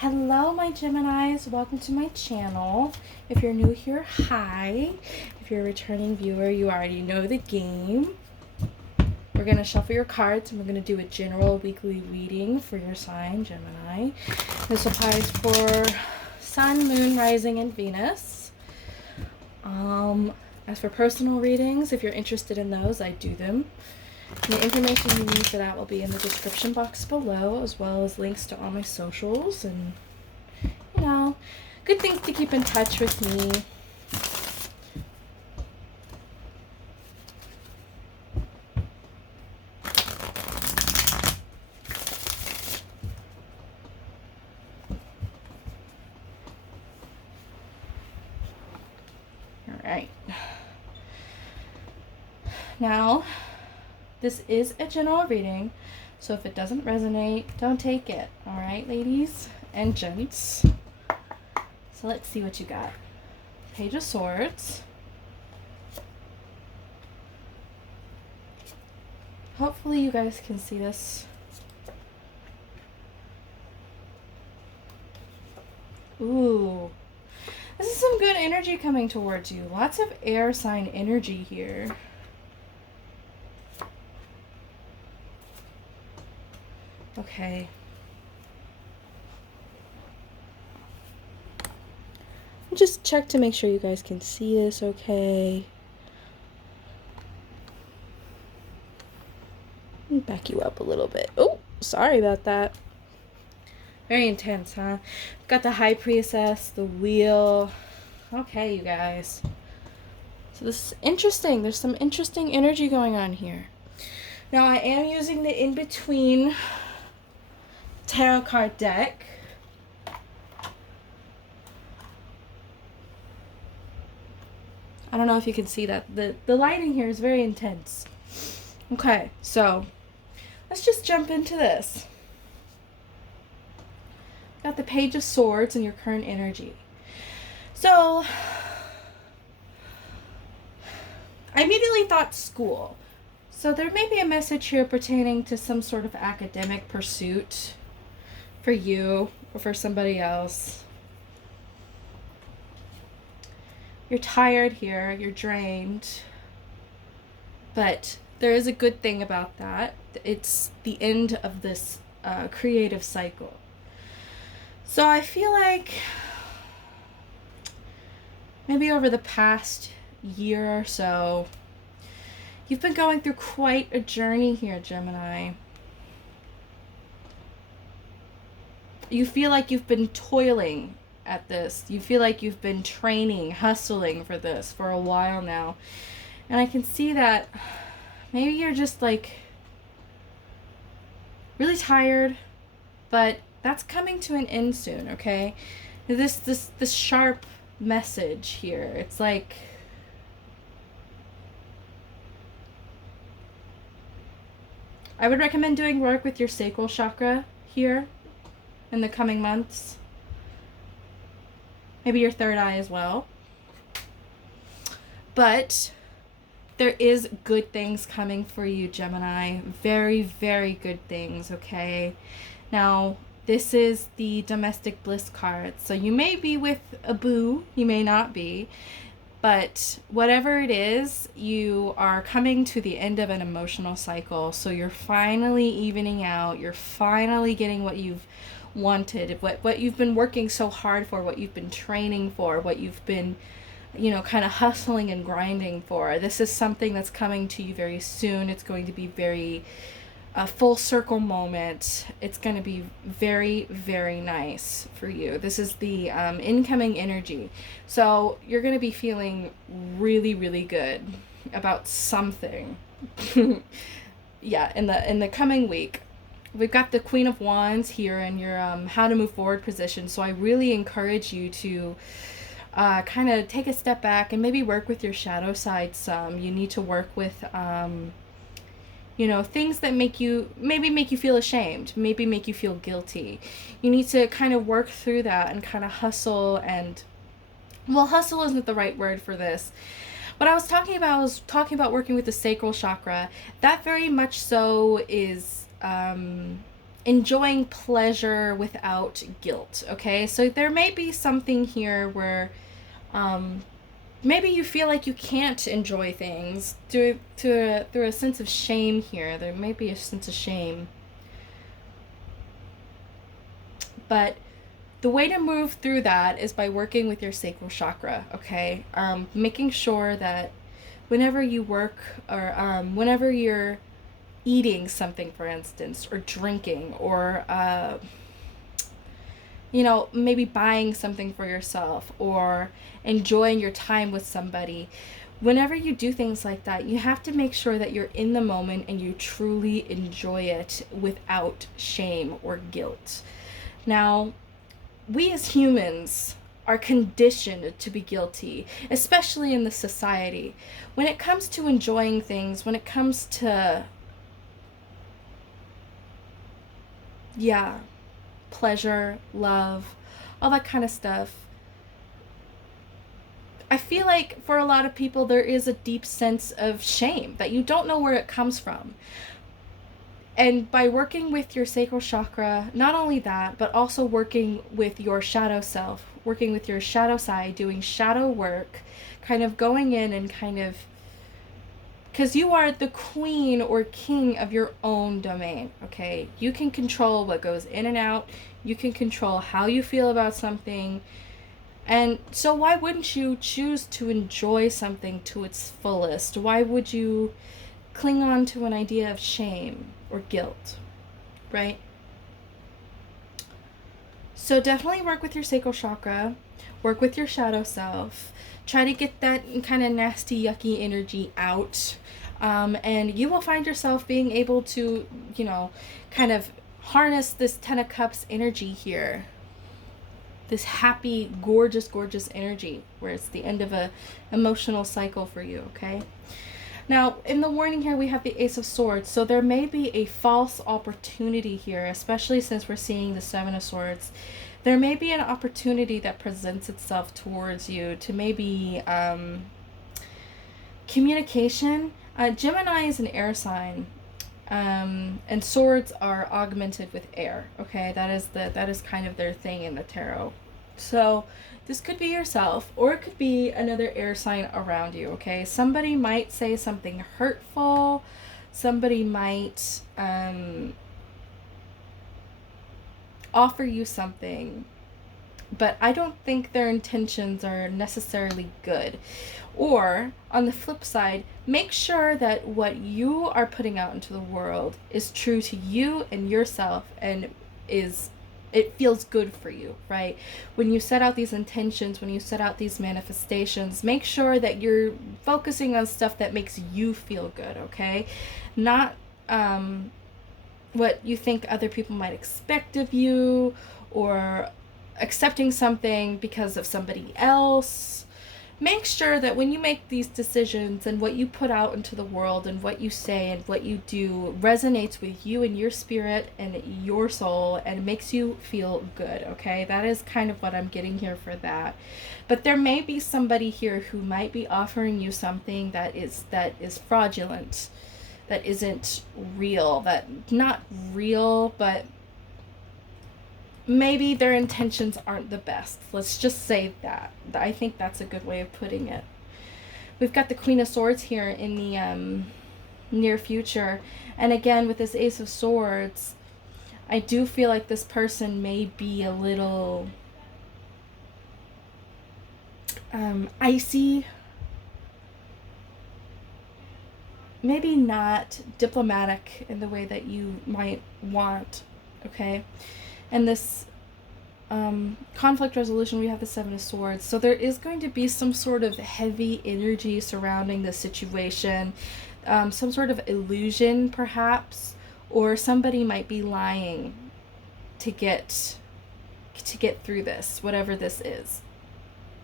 Hello, my Geminis. Welcome to my channel. If you're new here, hi. If you're a returning viewer, you already know the game. We're going to shuffle your cards and we're going to do a general weekly reading for your sign, Gemini. This applies for Sun, Moon, Rising, and Venus. As for personal readings, if you're interested in those, I do them. And the information you need for that will be in the description box below, as well as links to all my socials and, good things to keep in touch with me. All right. Now, this is a general reading, so if it doesn't resonate, don't take it. All right, ladies and gents. So let's see what you got. Page of Swords. Hopefully you guys can see this. Ooh. This is some good energy coming towards you. Lots of air sign energy here. Okay. Just check to make sure you guys can see this okay. Let me back you up a little bit. Oh, sorry about that. Very intense, huh? Got the High Priestess, the Wheel. Okay, you guys. So this is interesting. There's some interesting energy going on here. Now, I am using the in-between tarot card deck. I don't know if you can see that. The lighting here is very intense. Okay, so let's just jump into this. Got the Page of Swords and your current energy. So I immediately thought school. So there may be a message here pertaining to some sort of academic pursuit for you or for somebody else. You're tired here, you're drained, but there is a good thing about that. It's the end of this creative cycle. So I feel like maybe over the past year or so, you've been going through quite a journey here, Gemini. You feel like you've been toiling at this. You feel like you've been training, hustling for this for a while now. And I can see that maybe you're just like really tired, but that's coming to an end soon, okay? This sharp message here. It's like I would recommend doing work with your sacral chakra here in the coming months. Maybe your third eye as well. But there is good things coming for you, Gemini. Very, very good things, okay? Now, this is the domestic bliss card. So you may be with a boo, you may not be. But whatever it is, you are coming to the end of an emotional cycle. So you're finally evening out. You're finally getting what you've wanted, what you've been working so hard for, what you've been training for, what you've been, kind of hustling and grinding for. This is something that's coming to you very soon. It's going to be very full circle moment. It's going to be very, very nice for you. This is the incoming energy. So you're going to be feeling really, really good about something. Yeah, in the coming week. We've got the Queen of Wands here in your how to move forward position. So I really encourage you to kind of take a step back and maybe work with your shadow side some. You need to work with things that make you feel ashamed, maybe make you feel guilty. You need to kind of work through that and kind of hustle and, well, hustle isn't the right word for this. What I was talking about working with the sacral chakra. That very much so is enjoying pleasure without guilt. Okay, so there may be something here where maybe you feel like you can't enjoy things through a sense of shame here. There may be a sense of shame, but the way to move through that is by working with your sacral chakra. Okay, making sure that whenever you work, or whenever you're eating something, for instance, or drinking, or maybe buying something for yourself, or enjoying your time with somebody. Whenever you do things like that, you have to make sure that you're in the moment and you truly enjoy it without shame or guilt. Now, we as humans are conditioned to be guilty, especially in this society. When it comes to enjoying things, when it comes to, pleasure, love, all that kind of stuff, I feel like for a lot of people there is a deep sense of shame that you don't know where it comes from. And by working with your sacral chakra, not only that, but also working with your shadow self, working with your shadow side, doing shadow work, kind of going in and kind of, because you are the queen or king of your own domain, okay? You can control what goes in and out. You can control how you feel about something. And so why wouldn't you choose to enjoy something to its fullest? Why would you cling on to an idea of shame or guilt, right? So definitely work with your sacral chakra, work with your shadow self, try to get that kind of nasty, yucky energy out, and you will find yourself being able to, kind of harness this Ten of Cups energy here. This happy, gorgeous, gorgeous energy where it's the end of a emotional cycle for you, okay? Now, in the warning here, we have the Ace of Swords. So there may be a false opportunity here, especially since we're seeing the Seven of Swords. There may be an opportunity that presents itself towards you to maybe communication. Gemini is an air sign. And swords are augmented with air. Okay, that is kind of their thing in the tarot. So this could be yourself, or it could be another air sign around you. Okay, somebody might say something hurtful. Somebody might offer you something, but I don't think their intentions are necessarily good. Or, on the flip side, make sure that what you are putting out into the world is true to you and yourself, and it feels good for you, right? When you set out these intentions, when you set out these manifestations, make sure that you're focusing on stuff that makes you feel good, okay? Not what you think other people might expect of you, or accepting something because of somebody else. Make sure that when you make these decisions and what you put out into the world and what you say and what you do resonates with you and your spirit and your soul and makes you feel good, okay? That is kind of what I'm getting here for that. But there may be somebody here who might be offering you something that is fraudulent, that isn't real, that not real, but maybe their intentions aren't the best. Let's just say that. I think that's a good way of putting it. We've got the Queen of Swords here in the near future. And again, with this Ace of Swords, I do feel like this person may be a little icy. Maybe not diplomatic in the way that you might want, okay? And this conflict resolution, we have the Seven of Swords. So there is going to be some sort of heavy energy surrounding the situation, some sort of illusion perhaps, or somebody might be lying to get through this, whatever this is.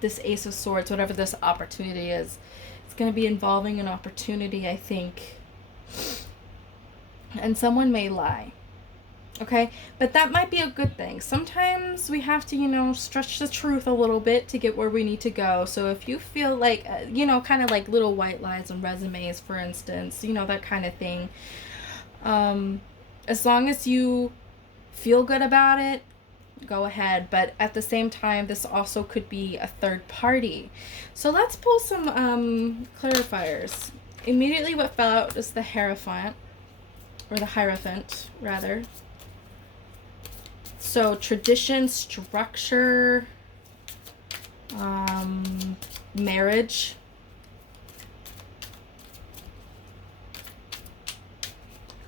This Ace of Swords, whatever this opportunity is. It's going to be involving an opportunity, I think. And someone may lie. Okay, but that might be a good thing. Sometimes we have to, stretch the truth a little bit to get where we need to go. So if you feel like, kind of like little white lies on resumes, for instance, that kind of thing. As long as you feel good about it, go ahead. But at the same time, this also could be a third party. So let's pull some clarifiers. Immediately what fell out is the Hierophant, or the Hierophant, rather. So tradition, structure, marriage.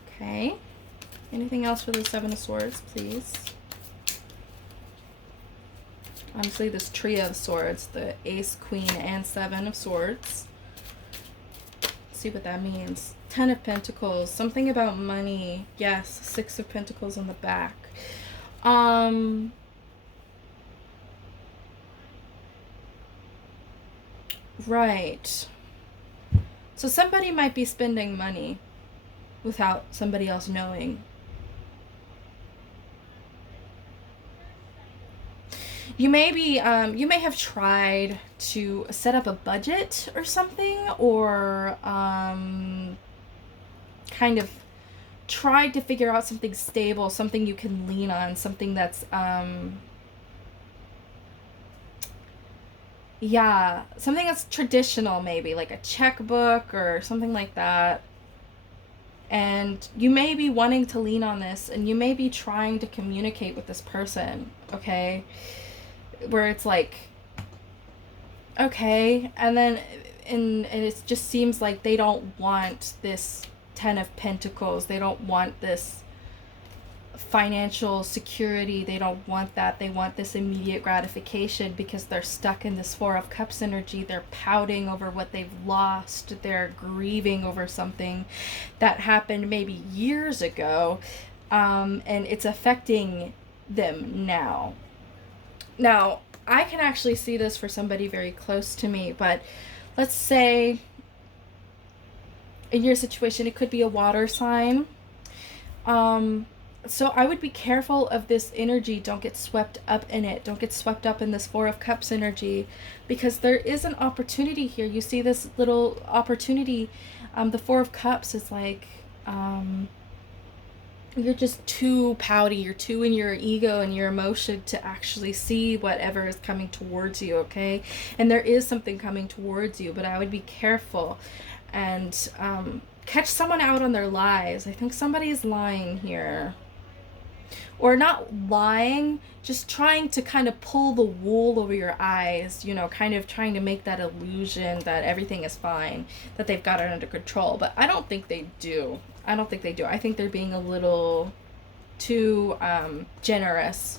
Okay. Anything else for the Seven of Swords, please? Honestly, this trio of swords, the Ace, Queen, and Seven of Swords. Let's see what that means. Ten of Pentacles, something about money. Yes, Six of Pentacles on the back. Right. So somebody might be spending money without somebody else knowing. You may be, you may have tried to set up a budget or something, or kind of tried to figure out something stable, something you can lean on, something that's, yeah, something that's traditional, maybe like a checkbook or something like that. And you may be wanting to lean on this, and you may be trying to communicate with this person, okay? Where it's like, okay, and then and it just seems like they don't want this Ten of Pentacles. They don't want this financial security. They don't want that. They want this immediate gratification because they're stuck in this Four of Cups energy. They're pouting over what they've lost. They're grieving over something that happened maybe years ago, and it's affecting them now. Now, I can actually see this for somebody very close to me, but let's say in your situation, it could be a water sign. So I would be careful of this energy. Don't get swept up in it. Don't get swept up in this Four of Cups energy, because there is an opportunity here. You see this little opportunity. The Four of Cups is like, you're just too pouty, you're too in your ego and your emotion to actually see whatever is coming towards you, okay? And there is something coming towards you, but I would be careful and catch someone out on their lies. I think somebody is lying here. Or not lying, just trying to kind of pull the wool over your eyes, you know, kind of trying to make that illusion that everything is fine, that they've got it under control. But I don't think they do. I think they're being a little too generous.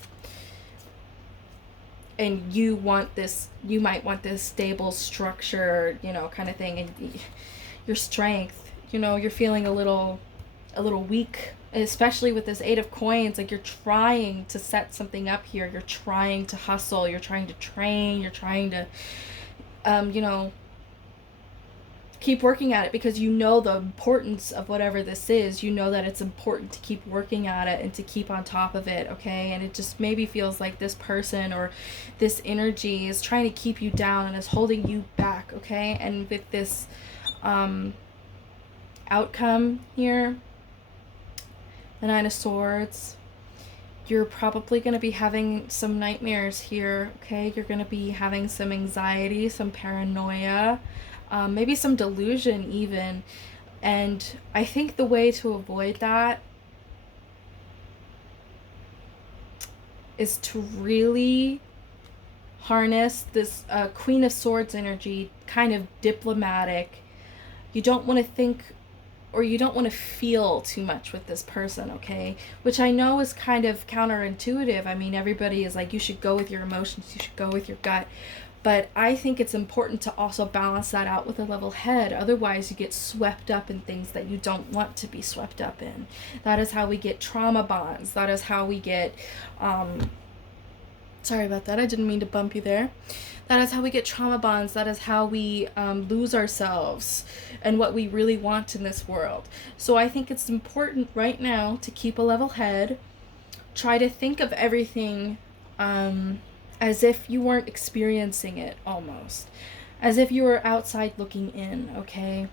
And you might want this stable structure, you know, kind of thing. And your strength, you know, you're feeling a little weak, especially with this Eight of Coins. Like, you're trying to set something up here. You're trying to hustle. You're trying to train. You're trying to, you know, keep working at it, because you know the importance of whatever this is. You know that it's important to keep working at it and to keep on top of it, okay? And it just maybe feels like this person or this energy is trying to keep you down and is holding you back, okay? And with this outcome here, the Nine of Swords, you're probably going to be having some nightmares here, okay? You're going to be having some anxiety, some paranoia, maybe some delusion even. And I think the way to avoid that is to really harness this Queen of Swords energy, kind of diplomatic. You don't want to think, or you don't want to feel too much with this person, okay? Which I know is kind of counterintuitive. I mean, everybody is like, you should go with your emotions, you should go with your gut. But I think it's important to also balance that out with a level head. Otherwise, you get swept up in things that you don't want to be swept up in. That is how we get trauma bonds. That is how we get, sorry about that, I didn't mean to bump you there. That is how we get trauma bonds. That is how we lose ourselves and what we really want in this world. So I think it's important right now to keep a level head. Try to think of everything as if you weren't experiencing it, almost. As if you were outside looking in, okay?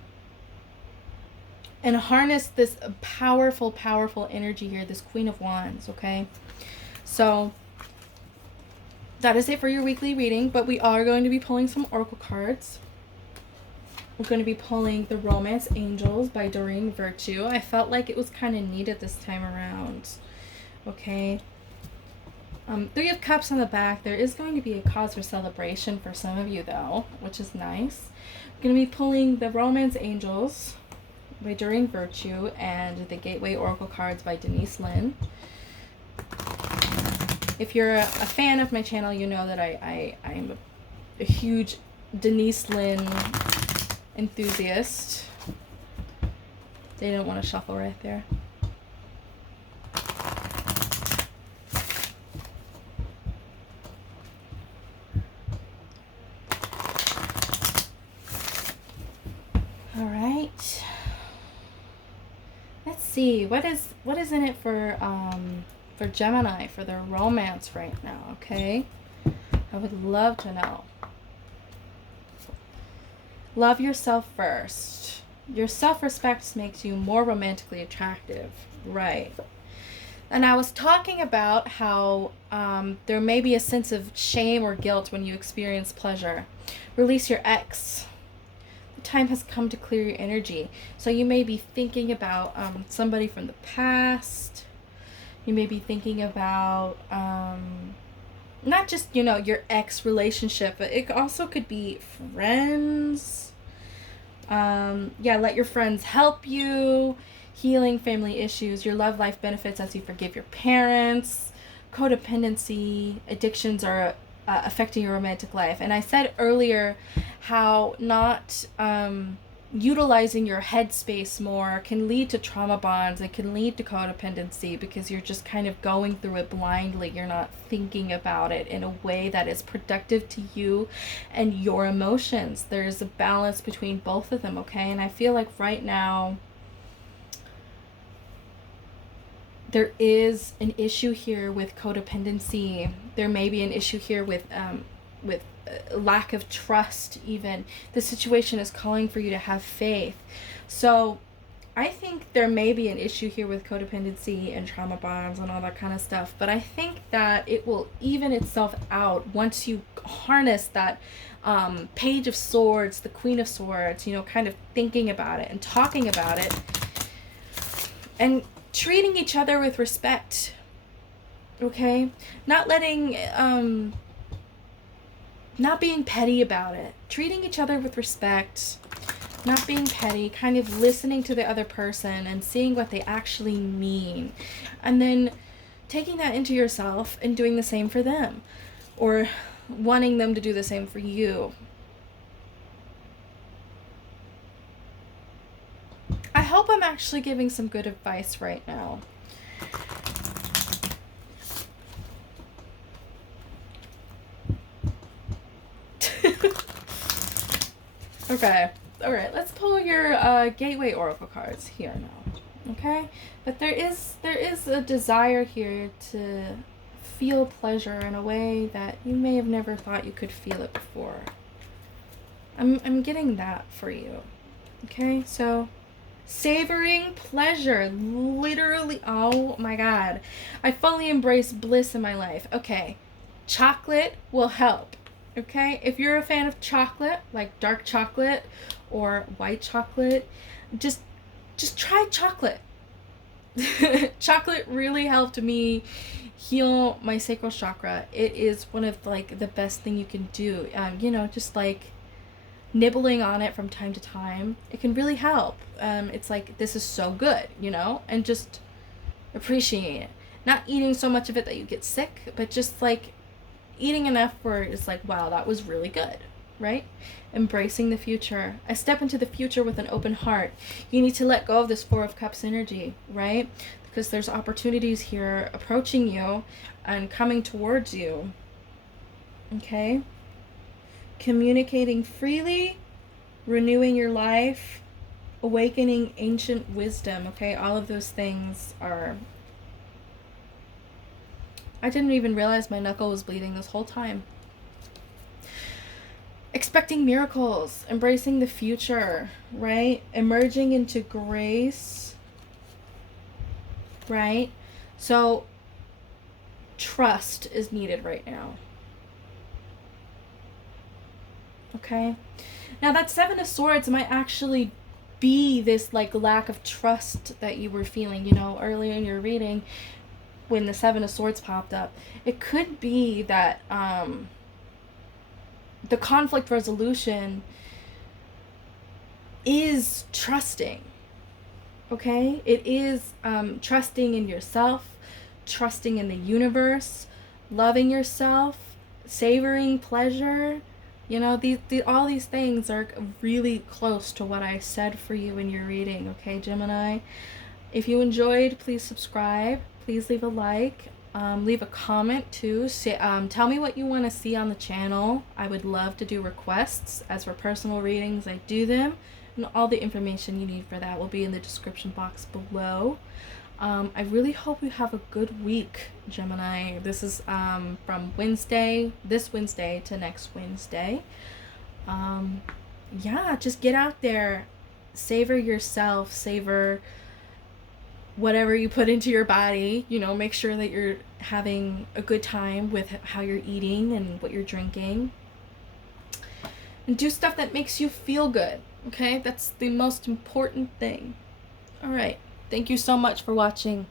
and harness this powerful, powerful energy here, this Queen of Wands, okay? So that is it for your weekly reading, but we are going to be pulling some oracle cards. We're going to be pulling the Romance Angels by Doreen Virtue. I felt like it was kind of needed this time around, okay? Three of Cups on the back. There is going to be a cause for celebration for some of you, though, which is nice. We're going to be pulling the Romance Angels by Doreen Virtue and the Gateway Oracle cards by Denise Linn. If you're a fan of my channel, you know that I'm a huge Denise Linn enthusiast. They didn't want to shuffle right there. All right. Let's see what is in it for Gemini, for their romance right now. Okay, I would love to know. Love yourself first. Your self-respect makes you more romantically attractive, right? And I was talking about how there may be a sense of shame or guilt when you experience pleasure. Release your ex. The time has come to clear your energy. So you may be thinking about somebody from the past. You may be thinking about not just, your ex relationship, but it also could be friends. Let your friends help you. Healing family issues. Your love life benefits as you forgive your parents. Codependency. Addictions are affecting your romantic life. And I said earlier how not utilizing your headspace more can lead to trauma bonds. It can lead to codependency because you're just kind of going through it blindly. You're not thinking about it in a way that is productive to you and your emotions. There's a balance between both of them, okay? And I feel like right now there is an issue here with codependency. There may be an issue here with lack of trust even. The situation is calling for you to have faith. So I think there may be an issue here with codependency and trauma bonds and all that kind of stuff. But I think that it will even itself out once you harness that Page of Swords, the Queen of Swords, kind of thinking about it and talking about it. And treating each other with respect, okay? Not letting, not being petty about it. Treating each other with respect, not being petty, kind of listening to the other person and seeing what they actually mean. And then taking that into yourself and doing the same for them. Or wanting them to do the same for you. I hope I'm actually giving some good advice right now. Okay. All right. Let's pull your Gateway Oracle cards here now. Okay. But there is a desire here to feel pleasure in a way that you may have never thought you could feel it before. I'm getting that for you. Okay. So. Savoring pleasure. Literally, oh my God. I fully embrace bliss in my life. Okay. Chocolate will help. Okay? If you're a fan of chocolate, like dark chocolate or white chocolate, just try chocolate. Chocolate really helped me heal my sacral chakra. It is one of like the best thing you can do. Just like nibbling on it from time to time, it can really help. It's like, this is so good, and just appreciate it. Not eating so much of it that you get sick, but just like eating enough where it's like, wow, that was really good, right? Embracing the future. I step into the future with an open heart. You need to let go of this Four of Cups energy, right? Because there's opportunities here approaching you and coming towards you. Okay? Communicating freely, renewing your life, awakening ancient wisdom, okay? All of those things are... I didn't even realize my knuckle was bleeding this whole time. expecting miracles, embracing the future, right? Emerging into grace, right? So trust is needed right now. Okay? Now that Seven of Swords might actually be this like lack of trust that you were feeling, you know, earlier in your reading when the Seven of Swords popped up. It could be that the conflict resolution is trusting. Okay? It is trusting in yourself, trusting in the universe, loving yourself, savoring pleasure. You know, all these things are really close to what I said for you in your reading, okay, Gemini? If you enjoyed, please subscribe. Please leave a like. Leave a comment too. Tell me what you want to see on the channel. I would love to do requests. As for personal readings, I do them. And all the information you need for that will be in the description box below. I really hope you have a good week, Gemini. This is from this Wednesday to next Wednesday. Yeah, just get out there. Savor yourself. Savor whatever you put into your body. You know, make sure that you're having a good time with how you're eating and what you're drinking. And do stuff that makes you feel good. Okay? That's the most important thing. All right. Thank you so much for watching.